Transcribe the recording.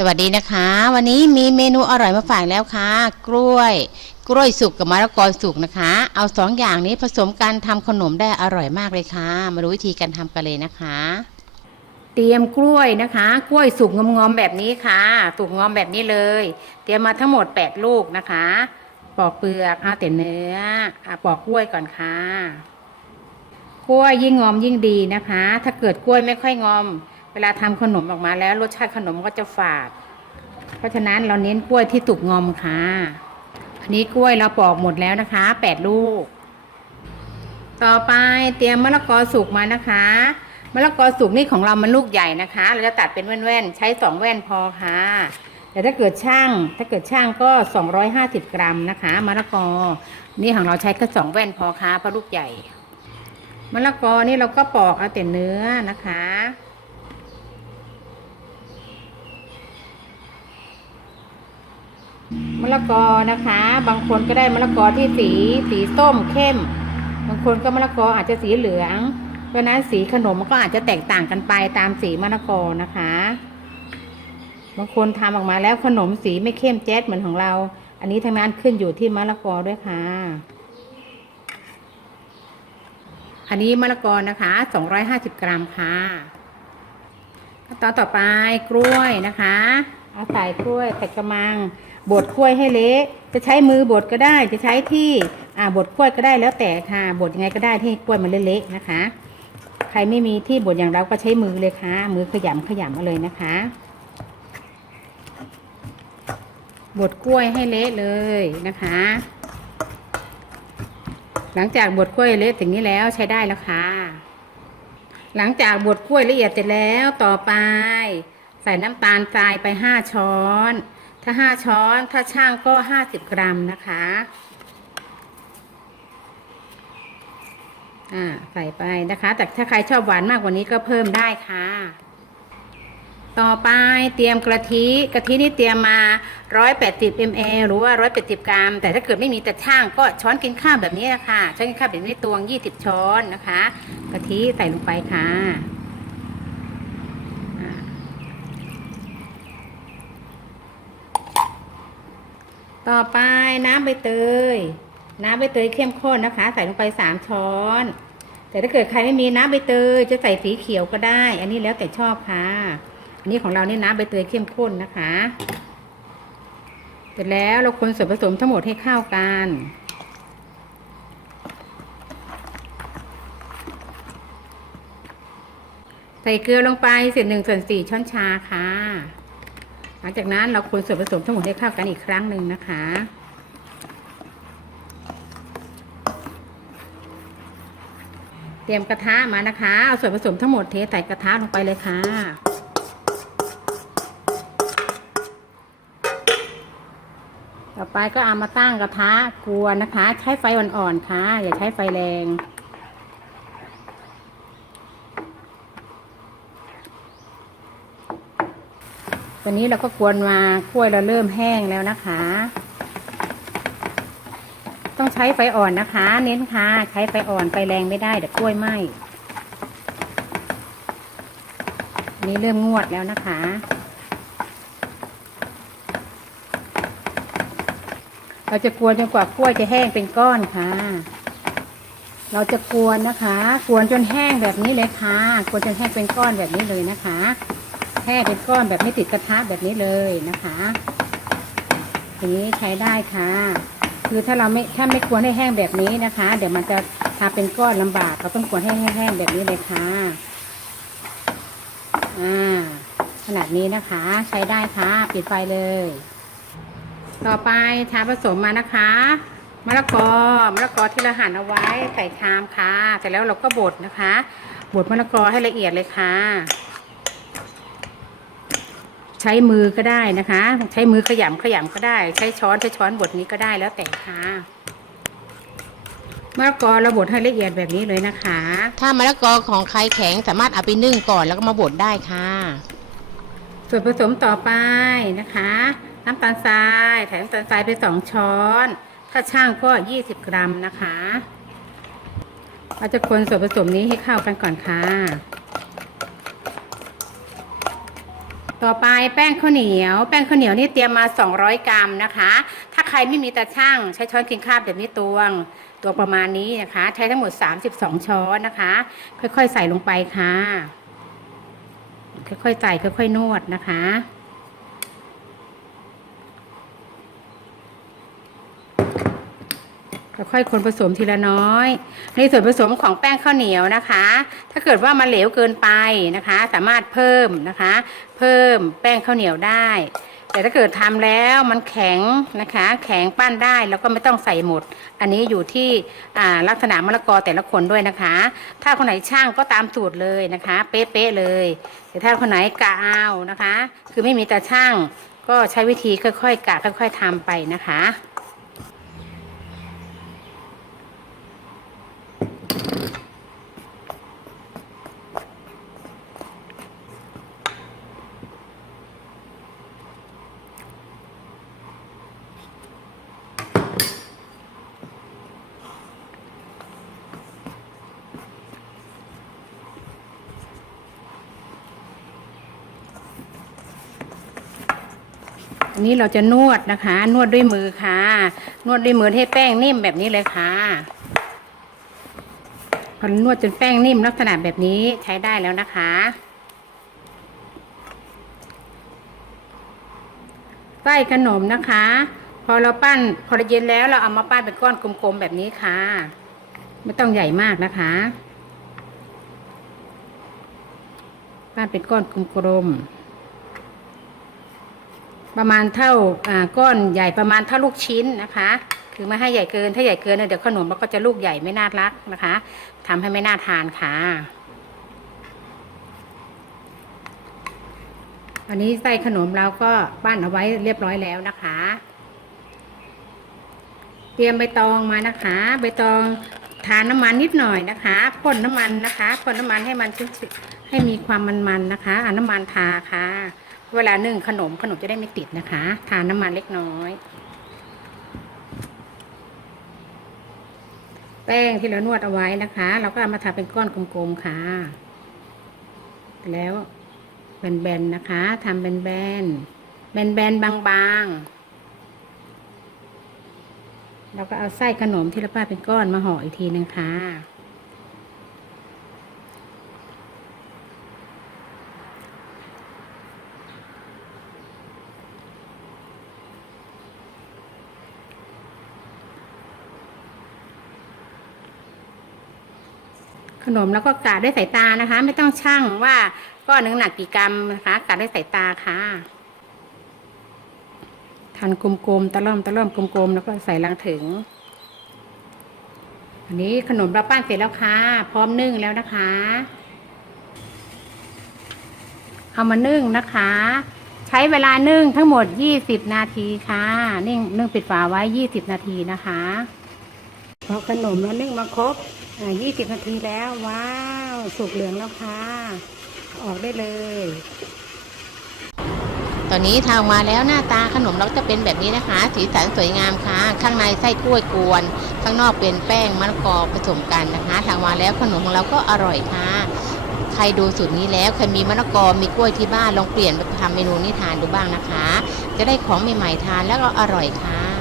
สวัสดีนะคะ วันนี้มีเมนูอร่อยมาฝากแล้วค่ะ กล้วย กล้วยสุกกับมะละกอสุกนะคะ เอาสองอย่างนี้ผสมกันทำขนมได้อร่อยมากเลยค่ะ มาดูวิธีการทำกันเลยนะคะ เตรียมกล้วยนะคะ กล้วยสุกงอมๆแบบนี้ค่ะ สุกงอมแบบนี้เลย เตรียมมาทั้งหมด8ลูกนะคะ ปอกเปลือกเอาแต่เนื้ออปอกกล้วยก่อนค่ะ กล้วยยิ่งงอมยิ่งดีนะคะ ถ้าเกิดกล้วยไม่ค่อยงอม เวลาทำขนมออกมาแล้วรสชาติขนมก็จะฝาด เพราะฉะนั้นเราเน้นกล้วยที่สุกงอมค่ะ อันนี้กล้วยเราปอกหมดแล้วนะคะแปดลูก ต่อไปเตรียมมะละกอสุกมานะคะมะละกอสุกนี่ของเรามันลูกใหญ่นะคะ เราจะตัดเป็นแว่นๆ ใช้สองแว่นพอค่ะ แต่ถ้าเกิดช่าง ถ้าเกิดช่างก็250กรัมนะคะมะละกอ นี่ของเราใช้แค่สองแว่นพอค่ะเพราะลูกใหญ่มะละกอนี่เราก็ปอกเอาแต่เนื้อนะคะ มะละกอนะคะ บางคนก็ได้มะละกอที่สีสีส้มเข้ม บางคนก็มะละกออาจจะสีเหลือง เพราะนั้นสีขนมมันก็อาจจะแตกต่างกันไปตามสีมะละกอนะคะ บางคนทำออกมาแล้วขนมสีไม่เข้มแจ๊ดเหมือนของเรา อันนี้ทั้งนั้นขึ้นอยู่ที่มะละกอด้วยค่ะ อันนี้มะละกอนะคะ250 กรัมค่ะขั้นตอนต่อไปกล้วยนะคะ เอาใส่กล้วยใส่กระมัง บดกล้วยให้เละจะใช้มือบดก็ได้ จะใช้ที่อ่าบดกล้วยก็ได้แล้วแต่ค่ะ บดยังไงก็ได้ที่กล้วยมันเละๆนะคะ ใครไม่มีที่บดอย่างเราก็ใช้มือเลยค่ะ มือขยำขยำมาเลยนะคะ บดกล้วยให้เละเลยนะคะ หลังจากบดกล้วยเละถึงนี้แล้วใช้ได้แล้วค่ะ หลังจากบดกล้วยละเอียดเสร็จแล้วต่อไป ใส่น้ำตาลทรายไปห้าช้อน ถ้าห้าช้อนถ้าช่างก็ห้าสิบกรัมนะคะอ่าใส่ไปนะคะ แต่ถ้าใครชอบหวานมากกว่านี้ก็เพิ่มได้ค่ะ ต่อไปเตรียมกะทิกะทินี่เตรียมมา 180 ml หรือว่า 180 กรัม แต่ถ้าเกิดไม่มีแต่ช่างก็ช้อนกินข้าวแบบนี้นะคะช้อนกินข้าวแบบนี้ตวง 20 ช้อนนะคะกะทิใส่ลงไปค่ะ ต่อไปน้ำใบเตย น้ำใบเตยเข้มข้นนะคะ ใส่ลงไป3ช้อน แต่ถ้าเกิดใครไม่มีน้ำใบเตยจะใส่สีเขียวก็ได้ อันนี้แล้วแต่ชอบค่ะ อันนี้ของเราเนี่ยน้ำใบเตยเข้มข้นนะคะ เสร็จแล้วเราคนส่วนผสมทั้งหมดให้เข้ากันใส่เกลือลงไปเศษหนึ่งส่วนสี่ช้อนชาค่ะ หลังจากนั้นเราคนส่วนผสมทั้งหมดให้เข้ากันอีกครั้งหนึ่งนะคะ เตรียมกระทะมานะคะ เอาส่วนผสมทั้งหมดเทใส่กระทะลงไปเลยค่ะต่อไปก็เอามาตั้งกระทะกวนนะคะ ใช้ไฟอ่อนๆค่ะ อย่าใช้ไฟแรง อนนี้เราก็กวนมากล้วยเราเริ่มแห้งแล้วนะคะ ต้องใช้ไฟอ่อนนะคะ เน้นค่ะ ใช้ไฟอ่อนไฟแรงไม่ได้เดี๋ยวกล้วยไหม้นี้เริ่มงวดแล้วนะคะ เราจะกวนจนกว่ากล้วยจะแห้งเป็นก้อนค่ะ เราจะกวนนะคะ กวนจนแห้งแบบนี้เลยค่ะ กวนจนแห้งเป็นก้อนแบบนี้เลยนะคะ แห้งเป็นก้อนแบบไม่ติดกระทะแบบนี้เลยนะคะอย่างนี้ใช้ได้ค่ะ คือถ้าเราไม่ถ้าไม่กวนให้แห้งแบบนี้นะคะ เดี๋ยวมันจะทาเป็นก้อนลำบากเราต้องกวนให้แห้งๆแบบนี้เลยค่ะ อ่า ขนาดนี้นะคะ ใช้ได้ค่ะ ปิดไฟเลย ต่อไปชาผสมมานะคะมะละกอมะละกอที่เราหั่นเอาไว้ใส่ชามค่ะ เสร็จแล้วเราก็บดนะคะบดมะละกอให้ละเอียดเลยค่ะ ช้มือก็ได้นะคะ ใช้มือขยำขยำก็ได้ ใช้ช้อนใช้ช้อนบดนี้ก็ได้แล้วแต่ค่ะมะละกอเราบดให้ละเอียดแบบนี้เลยนะคะ ถ้ามะละกอของใครแข็งสามารถเอาไปนึ่งก่อนแล้วก็มาบดได้ค่ะ ส่วนผสมต่อไปนะคะ น้ำตาลทรายใส่น้ำตาลทรายไปสองช้อน ถ้าช่างก็ยี่สิบกรัมนะคะเราจะคนส่วนผสมนี้ให้เข้ากันก่อนค่ะ ต่อไปแป้งข้าวเหนียว แป้งข้าวเหนียวนี่เตรียมมา 200 กรัมนะคะ ถ้าใครไม่มีตาช่างใช้ช้อนกินข้าวแบบนี้ตวงตัวประมาณนี้นะคะ ใช้ทั้งหมด 32 ช้อนนะคะ ค่อยๆใส่ลงไปค่ะ ค่อยๆใส่ค่อยๆนวดนะคะ ค่อยๆคนผสมทีละน้อย ในส่วนผสมของแป้งข้าวเหนียวนะคะ ถ้าเกิดว่ามันเหลวเกินไปนะคะ สามารถเพิ่มนะคะ เพิ่มแป้งข้าวเหนียวได้ แต่ถ้าเกิดทำแล้วมันแข็งนะคะ แข็งปั้นได้แล้วก็ไม่ต้องใส่หมด อันนี้อยู่ที่ลักษณะมะละกอแต่ละคนด้วยนะคะ ถ้าคนไหนช่างก็ตามสูตรเลยนะคะ เป๊ะๆเลย แต่ถ้าคนไหนกะเอานะคะ คือไม่มีตาช่างก็ใช้วิธีค่อยๆกะค่อย ๆทำไปนะคะ อันนี้เราจะนวดนะคะ นวดด้วยมือค่ะ นวดด้วยมือให้แป้งนิ่มแบบนี้เลยค่ะพอนวดจนแป้งนิ่มลักษณะแบบนี้ใช้ได้แล้วนะคะ ไส้ขนมนะคะ พอเราปั้นพอเราเย็นแล้วเราเอามาปั้นเป็นก้อนกลมๆแบบนี้ค่ะ ไม่ต้องใหญ่มากนะคะ ปั้นเป็นก้อนกลมๆ ประมาณเท่าก้อนใหญ่ประมาณเท่าลูกชิ้นนะคะ คือไม่ให้ใหญ่เกินถ้าใหญ่เกินเนี่ยเดี๋ยวขนมมันก็จะลูกใหญ่ไม่น่ารักนะคะทำให้ไม่น่าทานค่ะอันนี้ไส้ขนมเราก็ปั้นเอาไว้เรียบร้อยแล้วนะคะ เตรียมใบตองมานะคะใบตองทานน้ำมันนิดหน่อยนะคะพ่นน้ำมันนะคะพ่นน้ำมันให้มันให้มีความมันๆนะคะเอาน้ำมันทาค่ะ เวลานึ่งขนมขนมจะได้ไม่ติดนะคะ ทานน้ำมันเล็กน้อย แป้งที่เรานวดเอาไว้นะคะ เราก็เอามาทำเป็นก้อนกลมๆค่ะ แล้วแบนๆนะคะทำแบนๆแบนๆบางๆ เราก็เอาไส้ขนมที่เราป้าเป็นก้อนมาห่ออีกทีนึงค่ะ ขนมแล้วก็กะด้วยสายตานะคะ ไม่ต้องชั่งว่าก้อนหนึ่งหนักกี่กรัมนะคะกะด้วยสายตาค่ะทันกลมๆตะล่อมตะล่อมกลมๆแล้วก็ใส่ลังถึง อันนี้ขนมเราปั้นเสร็จแล้วค่ะ พร้อมนึ่งแล้วนะคะเอามานึ่งนะคะ ใช้เวลานึ่งทั้งหมด20นาทีค่ะ นึ่งนึ่งปิดฝาไว้20นาทีนะคะ พอขนมเรานึ่งมาครบอ่า20นาทีแล้ว ว้าว สุกเหลืองแล้วค่ะ ออกได้เลย ตอนนี้ทางมาแล้วหน้าตาขนมเราจะเป็นแบบนี้นะคะ สีสันสวยงามค่ะ ข้างในไส้กล้วยกวน ข้างนอกเป็นแป้งมะละกอผสมกันนะคะทางมาแล้วขนมของเราก็อร่อยค่ะใครดูสูตรนี้แล้วใครมีมะละกอมีกล้วยที่บ้านลองเปลี่ยนไปทำเมนูนี้ทานดูบ้างนะคะ จะได้ของใหม่ๆทานแล้วก็อร่อยค่ะ